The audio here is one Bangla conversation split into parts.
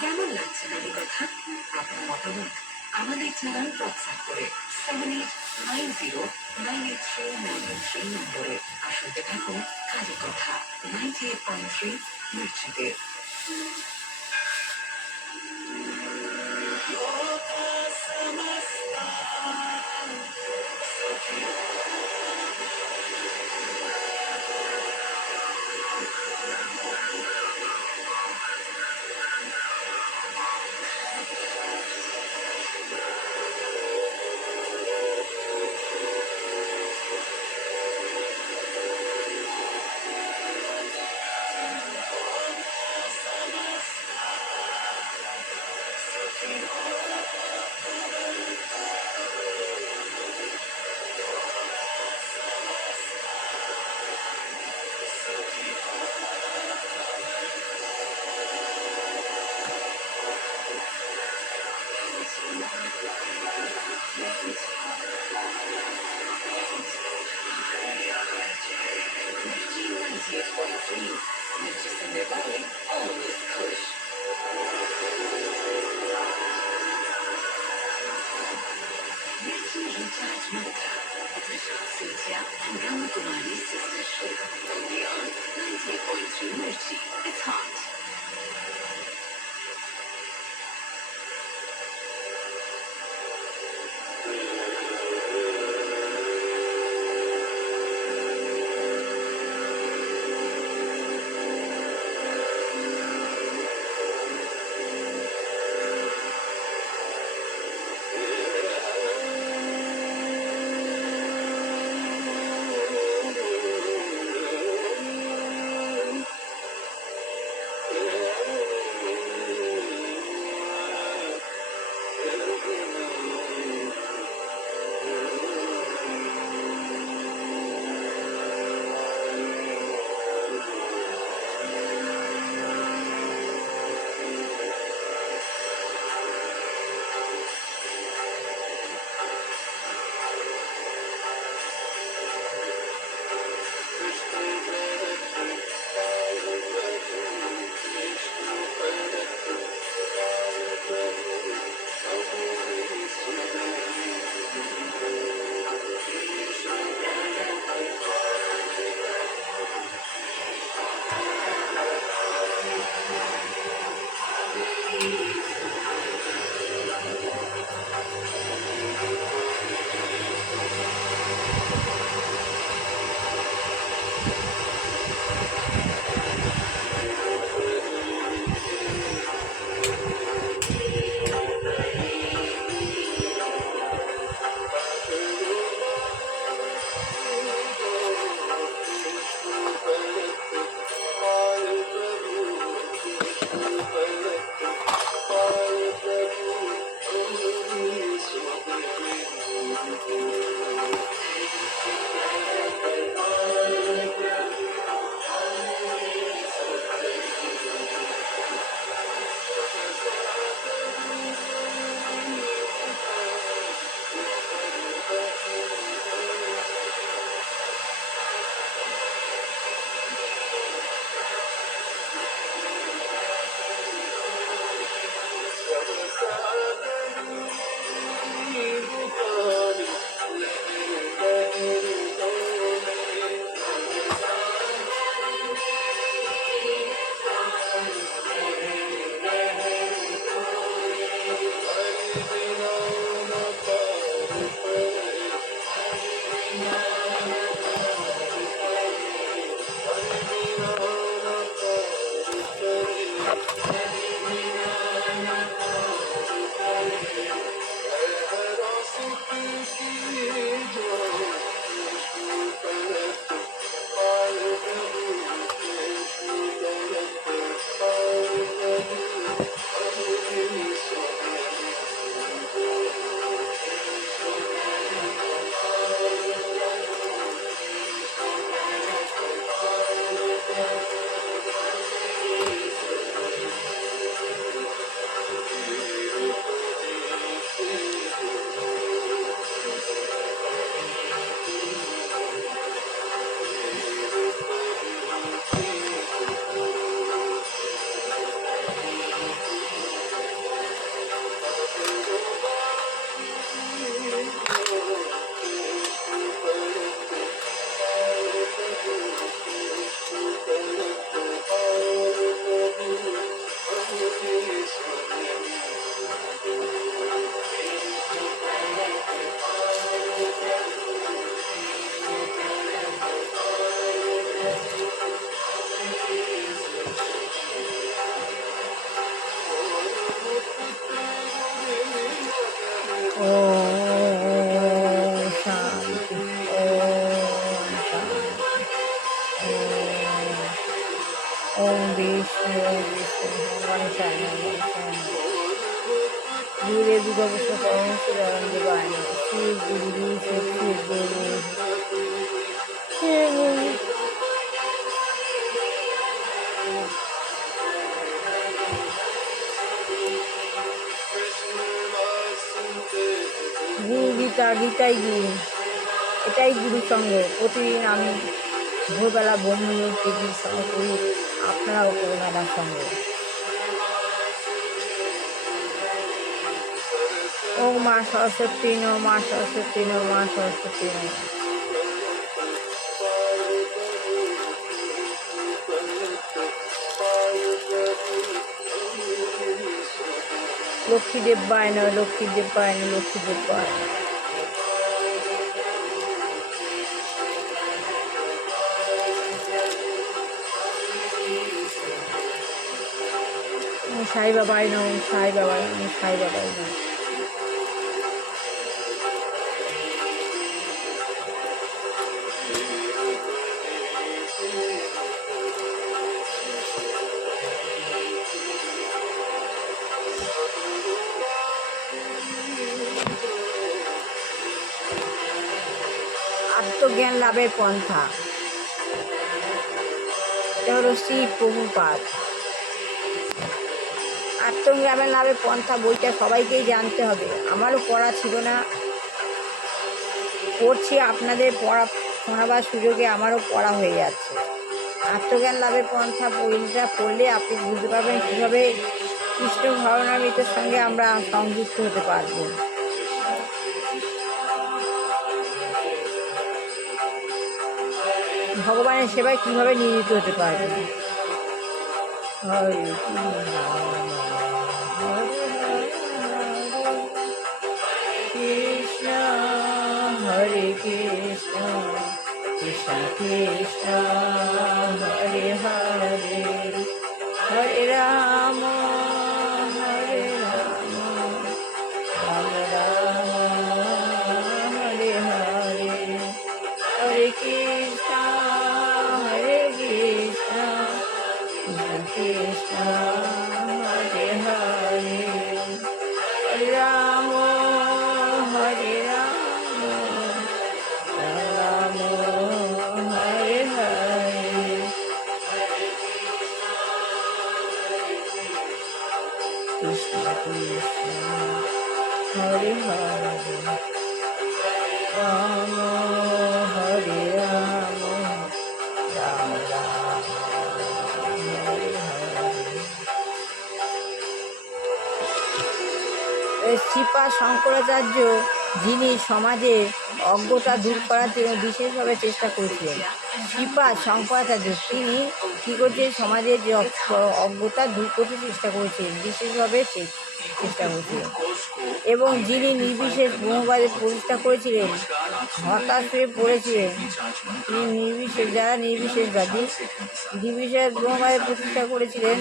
কেমন লাগছে নারী কথা? আপনার মতামত আমাদের চ্যানেল হোয়াটসঅ্যাপ করে 7890983993 নম্বরে আর শুনতে থাকুন কাজের কথা 98.3 মির্চিতে। It's hot. ओम शांति। ओम शांति। ओम विष्णु भगवान शरण धीरे दुर्गा विष्णु परम सुदान दिवान शिव गुरु शिव शिव गुरु शिव গুরু গীতা গীতাই গুরু, এটাই গুরু সঙ্গ। প্রতিদিন আমি ভোরবেলা ব্রহ্মমূর্তির সঙ্গে করি, আপনারাও করুন আমার সঙ্গে। ও মা সরস্বতী নো, মা সরস্বতী নো, মা সরস্বতী নো। লক্ষ্মী দেব্যায় নয়, লক্ষ্মী দেব্যায় নয়, লক্ষ্মী দেব্যায়। সাই বাবাই নয়, সাই বাবাই নয়, সাই বাবাই নয়। আত্মজ্ঞান লাভের পন্থা, এটা হলো শ্রী প্রভুপাদ। আত্মজ্ঞান লাভের পন্থা বইটা সবাইকেই জানতে হবে। আমারও পড়া ছিল না, পড়ছি, আপনাদের পড়া শোনাবার সুযোগে আমারও পড়া হয়ে যাচ্ছে। আত্মজ্ঞান লাভের পন্থা বইটা পড়লে আপনি বুঝতে পারবেন কীভাবে কৃষ্ণ ভাবনামৃতের সঙ্গে আমরা সংযুক্ত হতে পারব। ভগবানের সেবায় কীভাবে নিয়োজিত হতে পারবে। হরে কৃষ্ণ হরে কৃষ্ণ কৃষ্ণ কৃষ্ণ হরে হরে, হরে রাম হরে রাম, রাম রাম হরে হরে, হরে কৃষ্ণ হরে কৃষ্ণ কৃষ্ণ হরে হরে, হরে রাম হরে রাম, রাম হরে হরে, কৃষ্ণ কৃষ্ণ হরে হরে, রাম হরে রাম, রাম রাম হরে হরে। শ্রীপাদ শঙ্করাচার্য, যিনি সমাজের অজ্ঞতা দূর করার জন্য বিশেষভাবে চেষ্টা করেছিলেন। শ্রীপাদ শঙ্করাচার্য তিনি কী করছেন, সমাজের যে অজ্ঞতা দূর করতে চেষ্টা করেছিলেন, বিশেষভাবে চেষ্টা করেছিলেন। এবং যিনি নির্বিশেষ ব্রহ্মবাদের প্রতিষ্ঠা করেছিলেন, হতাশ হয়ে পড়েছিলেন, তিনি যারা নির্বিশেষবাদী নির্বিশেষ ব্রহ্মবাদের প্রতিষ্ঠা করেছিলেন,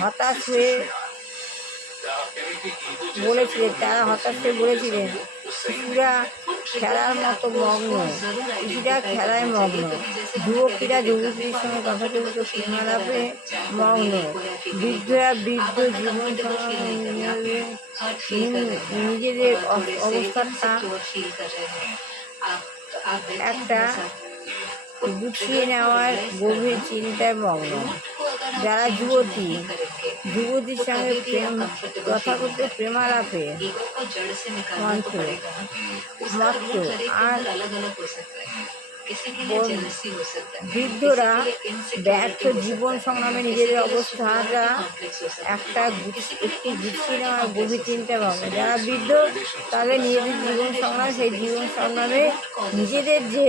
হতাশ হয়ে বলেছিলেন, তারা হতাশ হয়ে বলেছিলেন শিশুরা খেলার মতো মগ্ন, শিশুরা খেলায় মগ্ন, যুবকেরা যুবতীর সঙ্গে তথাকথিত প্রেমালাপে মগ্ন, বৃদ্ধরা বৃদ্ধ জীবন নিজেদের অবস্থাটা একটা গুছিয়ে নেওয়ার গভীর চিন্তায় মগ্ন। যারা যুবতীর সঙ্গে প্রেম তথাকথিত প্রেমালাপে মন্ত্র আর किसी के लिए বোন जेलसी हो सकता है, বৃদ্ধরা किसी के लिए ব্যর্থ इनसिक्योरिटी हो জীবন सकता है, সংগ্রামে किसी নিজেদের के लिए অবস্থাটা सुपीरियरिटी कॉम्प्लेक्स हो सकता একটা है, किसी के लिए একটু গুছিয়ে इन्फ्eriयरिटी নেওয়ার कॉम्प्लेक्स গভীর हो চিন্তা सकता है। ভাবনা। যারা বৃদ্ধ তাদের और নিজেদের एक्सटर्नल জীবন वैलिडेशन সংগ্রাম, हो সেই सकता है, জীবন किसी कहते हैं সংগ্রামে रूट कॉज हो নিজেদের सकता है। যে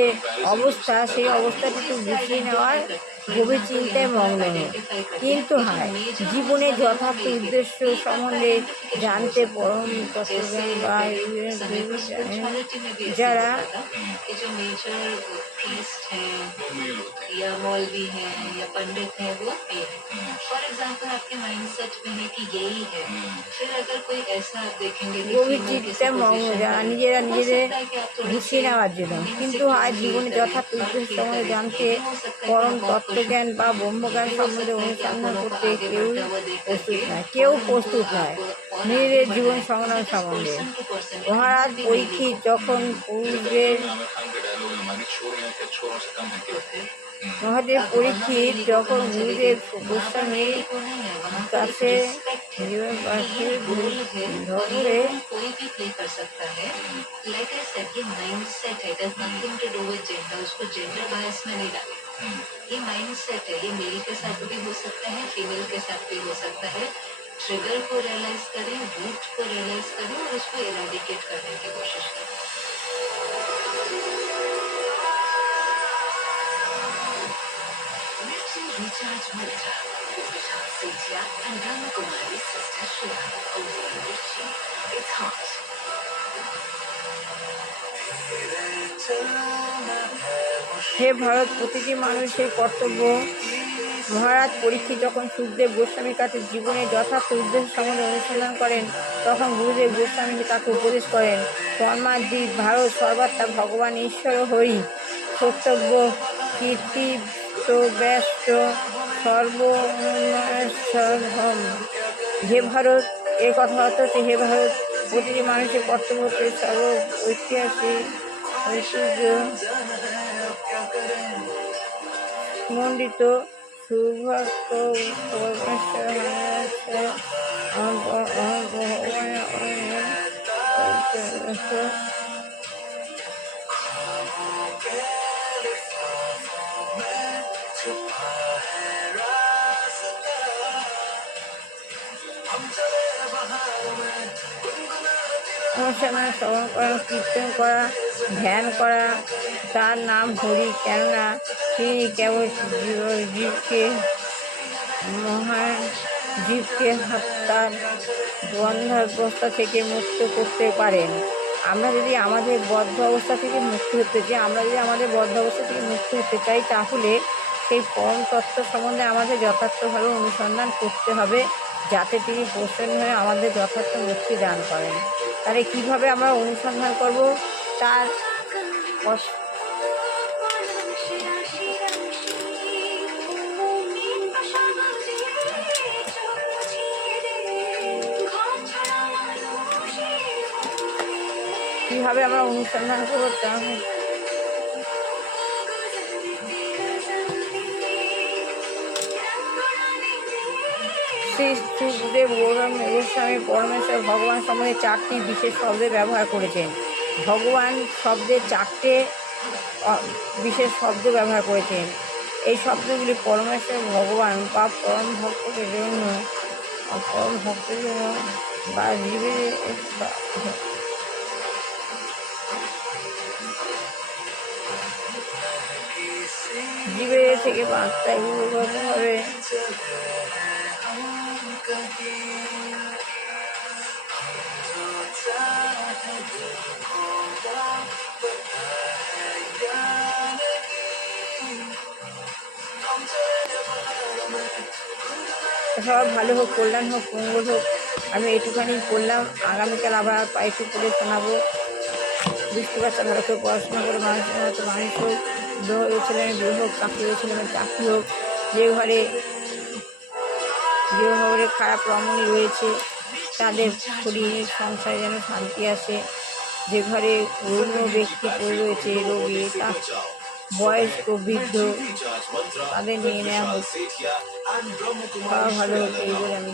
অবস্থা সেই इस অবস্থাটা একটু चीज से গুছিয়ে নেওয়ার आइडेंटिफाई करते हैं। फॉर গভীর एग्जाम्पल চিন্তায় यहाँ पर মগ্ন হোক। आइडेंटिफाई करते हैं কিন্তু कि जो হ্যাঁ, मेजर रूल्स জীবনের लगे যথার্থ होंगे উদ্দেশ্য एक आपका সম্বন্ধে आइडेंटिफिकेशन हो জানতে सकता পরম है। जैसे তত্ত্বজ্ঞান বা पहले समय पर स्पिरिचुअलिटी में भी ऐसे যারা होता था कि जो मेजर प्रीस्ट हैं या मौलवी हैं या पंडित हैं वो ये है। फॉर एग्जाम्पल आपके माइंडसेट में है कि यही है, फिर अगर कोई ऐसा आप देखेंगे कि গভীর फीमेल किसी চিন্তায় মগ্ন पोजीशन যারা पर है, নিজেরা हो নিজেদের सकता है कि आप थोड़े से গুছিয়ে নেওয়ার জন্য। কিন্তু হয় इनसिक्योर फील জীবনে करें, যথার্থ हर्ट উদ্দেশ্য फील সম্বন্ধে करें। জানতে, ये भी हो सकता है कि পরম आप बहुत खुश তত্ত্বজ্ঞান हैं। বা ये ব্রহ্মজ্ঞান भी हो সম্বন্ধে सकता है कि आप অনুসন্ধান दोनों को করতে आगे কেউই बढ़ता हुआ देख প্রস্তুত करके নয়, কেউ और उनको প্রস্তুত आप নয় और आगे নিজেদের জীবন बढ़ाएं। সংগ্রাম बिकॉज সম্বন্ধে। पर्सन टू पर्सन মহারাজ काइंडनेस भी मेरी পরীক্ষিত है। যখন পুরুষদের तो फिर মহাদেব अब वहाँ পরীক্ষিত मेरे को যখন कहाँ चले গুরুদেব गए? वहाँ पर গোস্বামীর मेरे को नहीं है, वहाँ पर एक কাছে रिस्पेक्ट है জীবন कि ये रोल है और ये ধরে रोल कोई भी प्ले कर सकता है। लाइक आई सेड, ये माइंडसेट है, it has nothing to do with gender. उसको जेंडर बायस में नहीं डालें। ये माइंडसेट है, ये मेल के साथ भी हो सकता है, फीमेल के साथ भी हो सकता है। ट्रिगर को रियलाइज करें, रूट को रियलाइज करें और उसको इरेडिकेट करने की कोशिश करें। Recharge Mantra with Vishal Sethia and Brahma Kumari's sister Shreya. Only in Mirchi. It's hot. হে ভারত, প্রতিটি মানুষের কর্তব্য। মহারাজ পরীক্ষিত যখন সুখদেব গোস্বামীর কাছে জীবনের যথার্থ উদ্দেশ্য সম্বন্ধে অনুসন্ধান করেন, তখন গুরুদেব গোস্বামী তাকে উপদেশ করেন, তন্মাদ্বীপ ভারত সর্বাত্মা ভগবান ঈশ্বর হরি সত্যব্য কীর্তিত ব্যস্ত সর্বম। হে ভারত, এর কথা অর্থ হচ্ছে, হে ভারত, প্রতিটি মানুষের কর্তব্য হচ্ছে সর্ব ঐতিহাসিক ঐতিহ্য মণ্ডিত সৌভাগ্য অনুষ্ঠানে শ্রবণ করা, কীর্তন করা, ধ্যান করা তার নাম হরি, কেননা তিনি কেবল জীবকে মহান জীবকে হত্যার বন্ধাবস্থা থেকে মুক্ত করতে পারেন। আমরা যদি আমাদের বদ্ধ অবস্থা থেকে মুক্ত হতে চাই, তাহলে সেই পরম তত্ত্ব সম্বন্ধে আমাদের যথার্থভাবে অনুসন্ধান করতে হবে, যাতে তিনি প্রসন্ন হয়ে আমাদের যথার্থ মুক্তি দান করেন। তাহলে কীভাবে আমরা অনুসন্ধান করব? তার কীভাবে আমরা অনুসন্ধান করবো তা শ্রী সুখদেব গোস্বামী পরমেশ্বর ভগবান সম্বন্ধে 4টি বিশেষ শব্দের ব্যবহার করেছেন। ভগবান শব্দের 4টে বিশেষ শব্দ ব্যবহার করেছেন। এই শব্দগুলি পরমেশ্বর ভগবান বা পরম ভক্তের জন্য বা জীবের থেকে বার্তায় হবে। সব ভালো হোক, কল্যাণ হোক, মঙ্গল হোক। আমি এটুখানি করলাম, আগামীকাল আবার একটু করে শোনাবো। বৃষ্টি বাচ্চা ভালো করে পড়াশোনা করে মানুষের মতো মানুষ হোক, বিবাহ ছেলে বিয়ে হোক, চাকরি ছেলে চাকরি হোক। যে ঘরে খারাপ রমণী রয়েছে তাদের শরীর সংসারে যেন শান্তি আসে। যে ঘরে অন্য ব্যক্তি রয়েছে, রোগী, বয়স্ক, বৃদ্ধ, তাদের নিয়ে নেওয়া হোক, খাওয়া ভালো হোক, এই বলে আমি